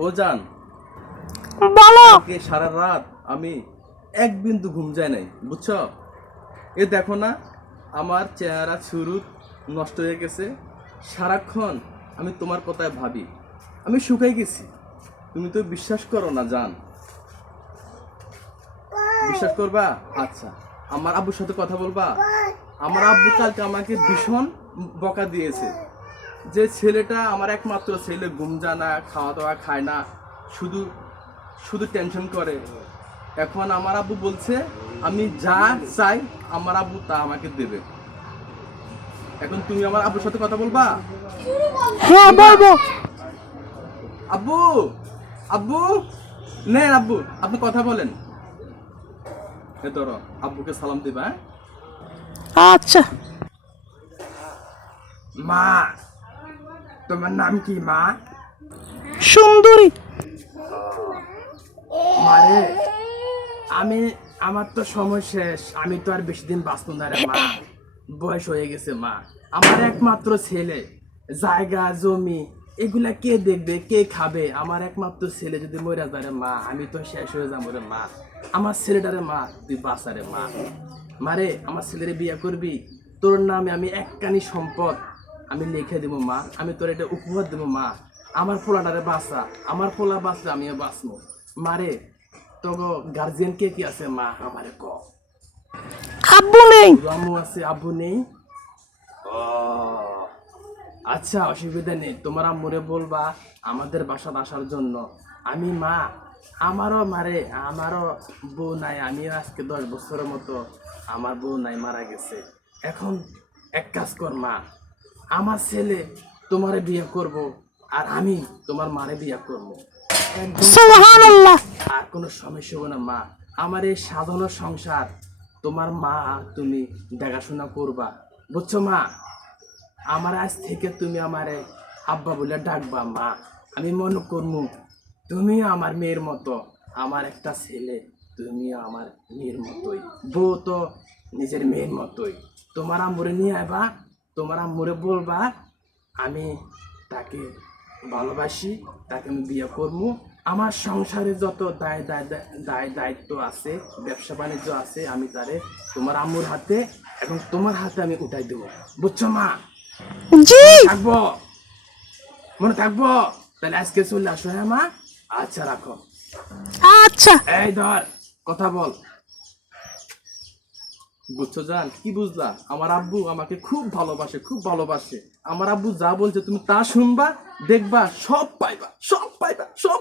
ও জান, বলো। কালকে সারা রাত আমি এক বিন্দু ঘুম যায় নাই, বুঝছো? এ দেখো না, আমার চেহারা চুরুত নষ্ট হয়ে গেছে। সারাক্ষণ আমি তোমার কথায় ভাবি, আমি শুকাই গেছি। তুমি তো বিশ্বাস করো না জান। বিশ্বাস করবা? আচ্ছা, আমার আব্বুর সাথে কথা বলবা। আমার আব্বু কালকে আমাকে ভীষণ বকা দিয়েছে যে ছেলেটা আমার একমাত্র ছেলে, ঘুম যায় না, খাওয়া দাওয়া খায় না, শুধু শুধু টেনশন করে। এখন আমার আব্বু বলছে আমি যা চাই আমার আব্বু তা আমাকে দেবে। এখন তুমি আমার আব্বুর সাথে কথা বলবা? হ্যাঁ বলবা? বলবো। আব্বু, আব্বু, নেন আব্বু, আপনি কথা বলেন। এ ধরো, আব্বুকে সালাম দিবা। হ্যাঁ? আচ্ছা। মা, তোমার নাম কি মা? সুন্দরী। মারে, আমি আমার তো সময় শেষ, আমি তো আর বেশি দিন বাঁচবো না রে মা। বয়স হয়ে গেছে মা। আমার একমাত্র ছেলে, জায়গা জমি এগুলা কে দেখবে, কে খাবে? আমার একমাত্র ছেলে যদি মরে যায় রে মা, আমি তো শেষ হয়ে যাবো রে মা। আমার ছেলেটারে মা তুই বাঁচা রে মা। মারে, আমার ছেলেরে বিয়ে করবি, তোর নামে আমি এককানি সম্পদ আমি লিখে দেবো মা। আমি তোর এটা উপহার দেবো মা। আমার পোলাটারে বাঁচা, আমার পোলা বাঁচলে আমিও বাঁচবো। মারে, তোগো গার্জিয়ান কে কি আছে মা আমারে ক? আব্বু নেই। শুধু আম্মু আছে, আব্বু নেই? ও আচ্ছা, অসুবিধা নেই। তোমার আম্মুরে বলবা আমাদের বাসায় আসার জন্য। আমি মা, আমারও বউ নাই। আমিও আজকে 10 বছরের মতো আমার বউ নাই, মারা গেছে। এখন এক কাজ কর মা, আমার ছেলে তোমারে বিয়ে করব, আর আমি তোমার মারে বিয়ে করব। একদম শান্তিতে, সুবহানাল্লাহ। আর কোনো সমস্যা হবে না মা। আমার এই সাজানো সংসার তোমার মা আর তুমি দেখাশোনা করবা, বুঝছো মা? আমার আজ থেকে তুমি আমারে আব্বা বলে ডাকবা মা। আমি মনে করবো তুমি আমার মেয়ের মতো। আমার একটা ছেলে, তুমিও আমার মেয়ের মতোই। বউ তো নিজের মেয়ের মতোই। তোমার আম্মুরে নিয়ে আইবা, তোমার আম্মুরে বলবা আমি তাকে ভালোবাসি, তাকে আমি বিয়ে করবো। আমার সংসারে যত দায়িত্ব আছে, ব্যবসা বাণিজ্য আছে, আমি তারে তোমার আম্মুর হাতে এবং তোমার হাতে আমি উঠাই দেবো, বুঝছো মা? জি। মনে থাকবো? মনে থাকবো? তাহলে আজকে চলে আসো, হ্যাঁ মা? আচ্ছা, রাখো। আচ্ছা। এই ধর, কথা বল। বুঝছো জান, কি বুঝলা? আমার আব্বু আমাকে খুব ভালোবাসে, খুব ভালোবাসে। আমার আব্বু যা বলছে তুমি তা শুনবা, দেখবা, সব পাইবা, সব পাইবা, সব